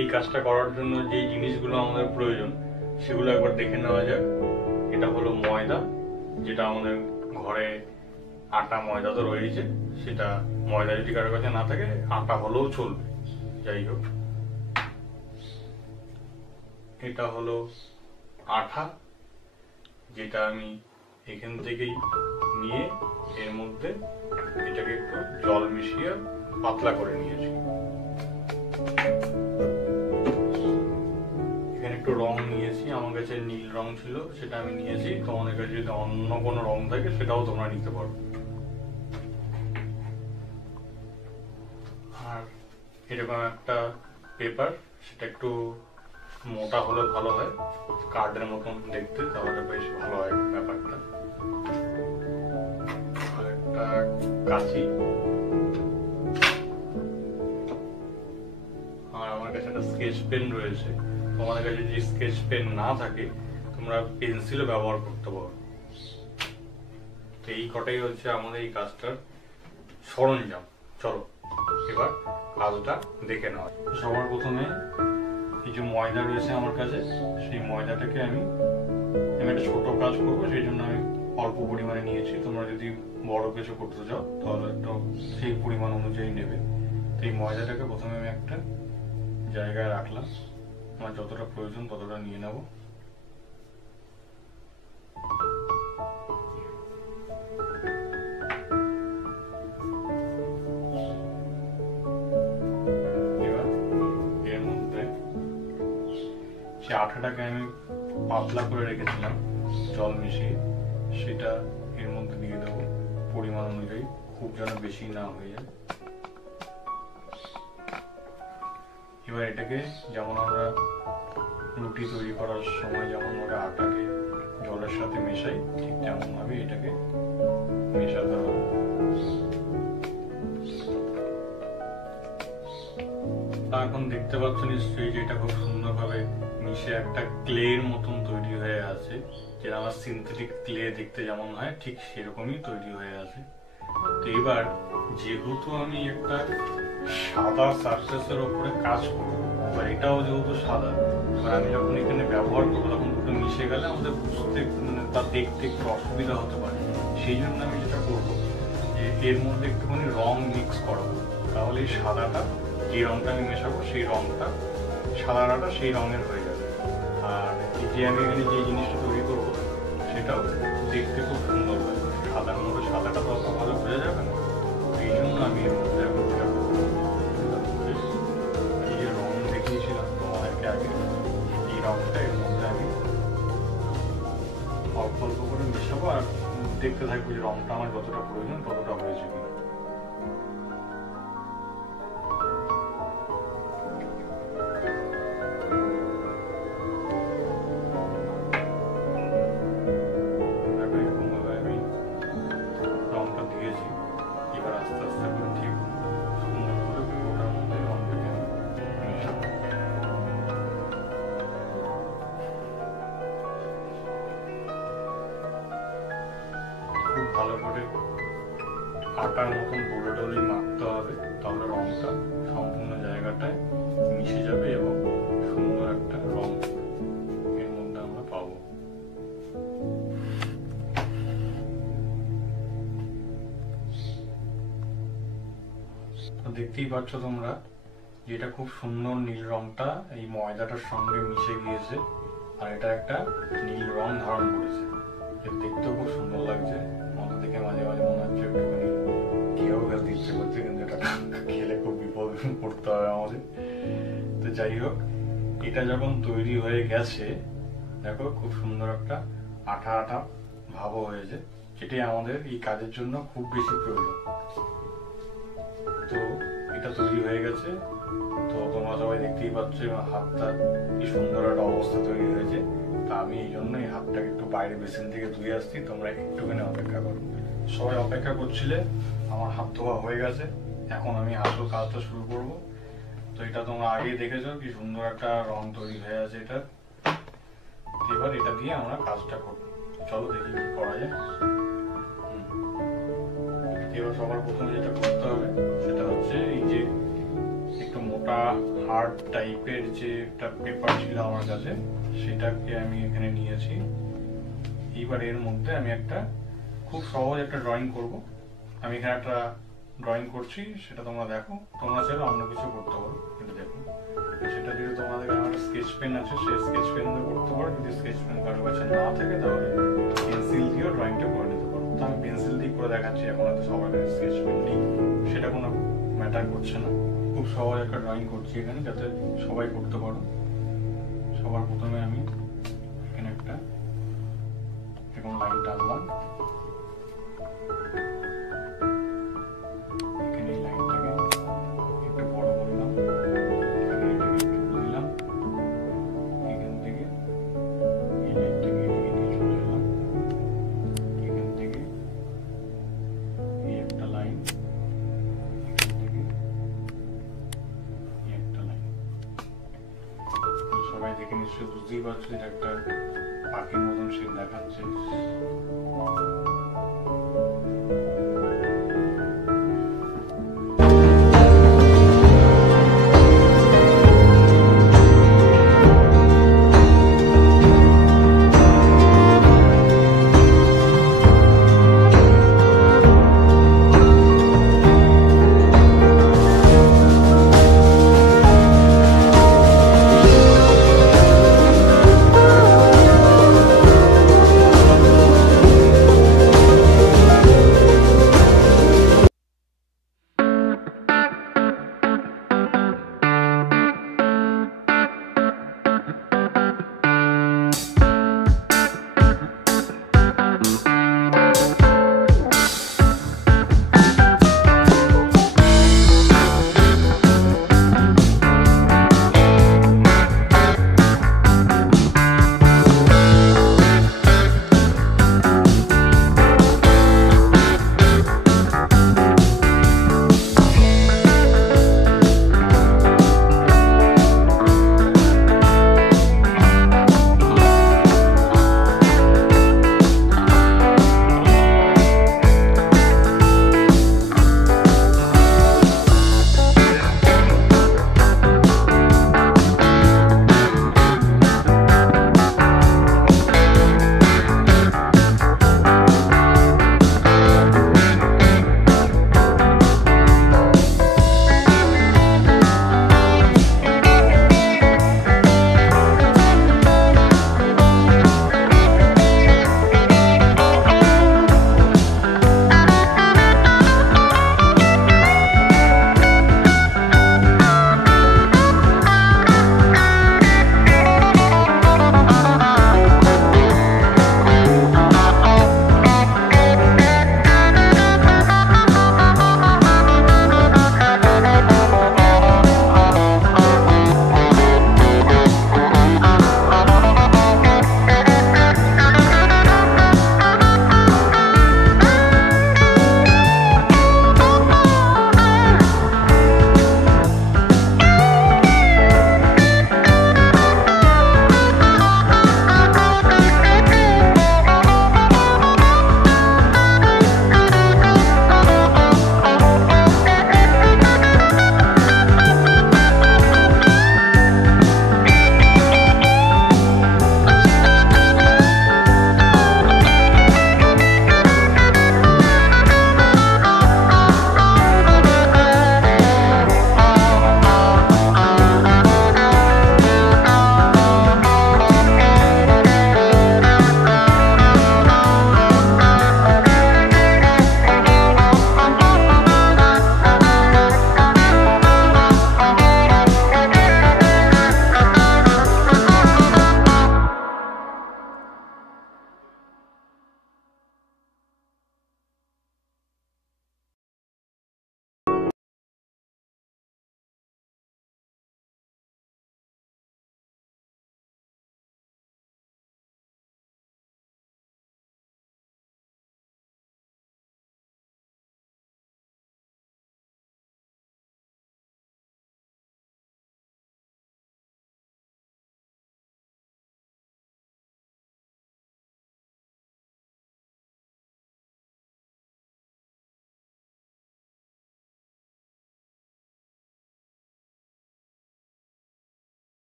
এই কাজটা করার জন্য যে জিনিসগুলো আমাদের প্রয়োজন সেগুলো একবার দেখে নেওয়া যাক। এটা হলো ময়দা, যেটা আমাদের ঘরে আটা ময়দা তো রয়েছে, সেটা ময়দা যদি কারোর কাছে না থাকে আটা হলেও চলবে। যাই হোক, এটা হলো আঠা, যেটা আমি এখান থেকেই নিয়ে এর মধ্যে এটাকে একটু জল মিশিয়ে পাতলা করে নিয়েছি। এখানে একটু রং নিয়েছি, আমার কাছে নীল রং ছিল সেটা আমি নিয়েছি। তোমাদের কাছে যদি অন্য কোনো রং থাকে সেটাও তোমরা নিতে পারো। আর এরকম একটা পেপার, সেটা একটু মোটা হলে ভালো হয়, কার্ডের মতন দেখতে, তাহলে বেশ ভালো হয় ব্যাপারটা। আর একটা কাঁচি, আর আমার কাছে একটা স্কেচ পেন রয়েছে। তোমাদের কাছে যদি স্কেচ পেন না থাকে তোমরা পেন্সিলও ব্যবহার করতে পারো। তো এই কটাই হচ্ছে আমাদের এই কাজটার সরঞ্জাম। চলো এবার কাজটা দেখে নেওয়া। সবার প্রথমে এই যে ময়দা রয়েছে আমার কাছে, সেই ময়দাটাকে আমি একটা ছোট কাজ করবো, সেই জন্য আমি অল্প পরিমাণে নিয়েছি। তোমরা যদি বড় কিছু করতে চাও তাহলে একটু সেই পরিমাণ অনুযায়ী নেবে। তো এই ময়দাটাকে প্রথমে আমি একটা জায়গায় রাখলাম, আমার যতটা প্রয়োজন ততটা নিয়ে নেব। এবার এর মধ্যে সে আঠাটাকে আমি পাতলা করে রেখেছিলাম জল মিশিয়ে, সেটা এর মধ্যে দিয়ে দেবো পরিমাণ অনুযায়ী, খুব যেন বেশি না হয়ে যায়। এবার এটাকে যেমন আমরা রুটি তৈরি করার সময় যেমন ভাবে আটাকে জলের সাথে মেশাই, ঠিক তেমন ভাবে এটাকে মেশাতে হবে। তা এখন দেখতে পাচ্ছ নিশ্চয়ই যে এটা খুব সুন্দরভাবে মিশে একটা ক্লের মতন তৈরি হয়ে আছে, যেটা আমার সিনথেটিক ক্লে দেখতে যেমন হয় ঠিক সেরকমই তৈরি হয়ে আছে। তো এবার যেহেতু আমি একটা সাদা সারফেসের উপরে কাজ করবো, এবার এটাও যেহেতু সাদা, এবার আমি যখন এখানে ব্যবহার করবো তখন দুটো মিশে গেলে আমাদের বুঝতে বা দেখতে একটু অসুবিধা হতে পারে। সেই জন্য আমি যেটা করবো যে এর মধ্যে একটুখানি রং মিক্স করাবো, তাহলে এই সাদাটা যে রংটা আমি মেশাবো সেই রংটা সাদাটা সেই রঙের হয়ে যাবে। আর এই যে আমি এখানে যে জিনিসটা তৈরি করবো সেটাও দেখতে খুব সুন্দর হবে। সাদার মধ্যে সাদাটা তো অত ভালো বোঝা যাবে না, এই জন্য আমি এর মধ্যে এখন এই যে রং দেখিয়েছিলাম তোমাদেরকে আগে, এই রংটা এর মধ্যে আমি অল্প অল্প করে মেশাবো আর দেখতে থাকবো যে রংটা আমার যতটা প্রয়োজন ততটা হয়েছে কিনা। ভালো করে আটার মতন ডলে ডলে মাখতে হবে, তাহলে রংটা সম্পূর্ণ জায়গাটায় মিশে যাবে এবং সুন্দর একটা রং এর মধ্যে আমরা পাবো। দেখতেই পাচ্ছ তোমরা যে এটা খুব সুন্দর নীল রংটা এই ময়দাটার সঙ্গে মিশে গিয়েছে, আর এটা একটা নীল রং ধারণ করেছে। দেখতেও খুব সুন্দর লাগছে। আমাদের দেখে মাঝে মাঝে মনে হচ্ছে একটুখানি খেয়েও ফেলতে ইচ্ছে করছে, কিন্তু এটা খেলে খুব বিপদ পড়তে হবে আমাদের। তো যাই হোক, এটা যখন তৈরি হয়ে গেছে দেখো খুব সুন্দর একটা আঠা আঠা ভাবও হয়েছে, যেটাই আমাদের এই কাজের জন্য খুব বেশি প্রয়োজন। তো এটা তৈরি হয়ে গেছে। তো তোমরা সবাই দেখতেই পাচ্ছ হাতটা কি সুন্দর একটা অবস্থা তৈরি হয়েছে। তা আমি এই জন্য এই হাতটাকে একটু বাইরে বেসিন থেকে ধুয়ে আসছি, তোমরা একটুখানি অপেক্ষা করো। সবাই অপেক্ষা করছিলে, আমার হাত ধোয়া হয়ে গেছে, এখন আমি আসল কাজটা শুরু করব। তো এটা তোমরা আগেই দেখেছো কি সুন্দর একটা রং তৈরি হয়ে আছে এটা। এবার এটা দিয়ে আমরা কাজটা করবো, চলো দেখি কি করা যায়। এবার সবার প্রথমে যেটা করতে হবে সেটা হচ্ছে এই যে একটু মোটা হার্ড টাইপের যে একটা পেপার ছিল আমার কাছে, সেটাকে আমি এখানে নিয়েছি। এইবার এর মধ্যে আমি একটা খুব সহজ একটা ড্রয়িং করব। আমি এখানে একটা ড্রয়িং করছি, সেটা তোমরা দেখো। তোমরা চাইলে অন্য কিছু করতে পারো, এটা দেখো। সেটা যদি তোমাদের আমার স্কেচ পেন আছে, সেই স্কেচ পেন দিয়ে করতে পারো। যদি স্কেচ পেন কারো কাছে না থাকে, তাহলে পেন্সিল দিয়েও ড্রয়িংটা করে নিতে পারো। তো আমি পেন্সিল দিয়ে করে দেখাচ্ছি, এখন হয়তো সবার কাছে স্কেচ পেন নেই, সেটা কোনো ম্যাটার করছে না। খুব সহজ একটা ড্রয়িং করছি এখানে, যাতে সবাই করতে পারো। সবার প্রথমে আমি এখানে একটা এরকম লাইন টানলাম। এখানে এই লাইনটাকে একটু বড় করলাম, এখানে এটাকে একটু দিলাম। এখান থেকে এই লাইনটাকে এদিকে নিয়ে চলে এলাম। এখান থেকে এই একটা লাইন, এখান থেকে এই একটা লাইন। সবাই দেখে নিশ্চয়ই বুঝতেই পারছো এটা একটা পাখির মতন শেপ দেখাচ্ছে।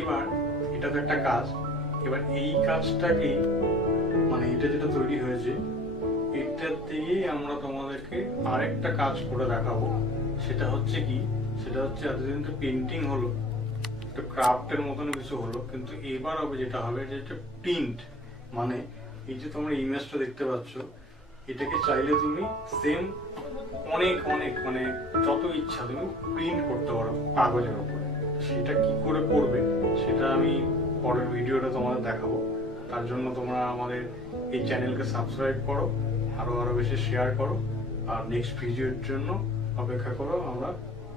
এবার এটা তো একটা কাজ, এবার এই কাজটাকে মানে এটা যেটা তৈরি হয়েছে এটার দিয়েই আমরা তোমাদেরকে আরেকটা কাজ করে দেখাবো। সেটা হচ্ছে কি, সেটা হচ্ছে এতদিন তো পেন্টিং হলো, একটা ক্রাফটের মতন কিছু হলো, কিন্তু এবার হবে যেটা হবে যেটা প্রিন্ট। মানে এই যে তোমরা ইমেজটা দেখতে পাচ্ছ, এটাকে চাইলে তুমি সেম অনেক অনেক মানে যত ইচ্ছা তুমি প্রিন্ট করতে পারো কাগজের উপরে। সেটা কি করে করবে সেটা আমি পরের ভিডিওটা তোমাদের দেখাবো। তার জন্য তোমরা আমাদের এই চ্যানেলকে সাবস্ক্রাইব করো, আরো আরো বেশি শেয়ার করো, আর নেক্সট ভিডিওর জন্য অপেক্ষা করো। আমরা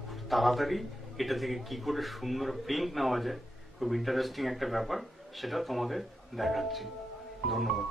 খুব তাড়াতাড়ি এটা থেকে কি করে সুন্দর প্রিন্ট নেওয়া যায়, খুব ইন্টারেস্টিং একটা ব্যাপার, সেটা তোমাদের দেখাচ্ছি। ধন্যবাদ।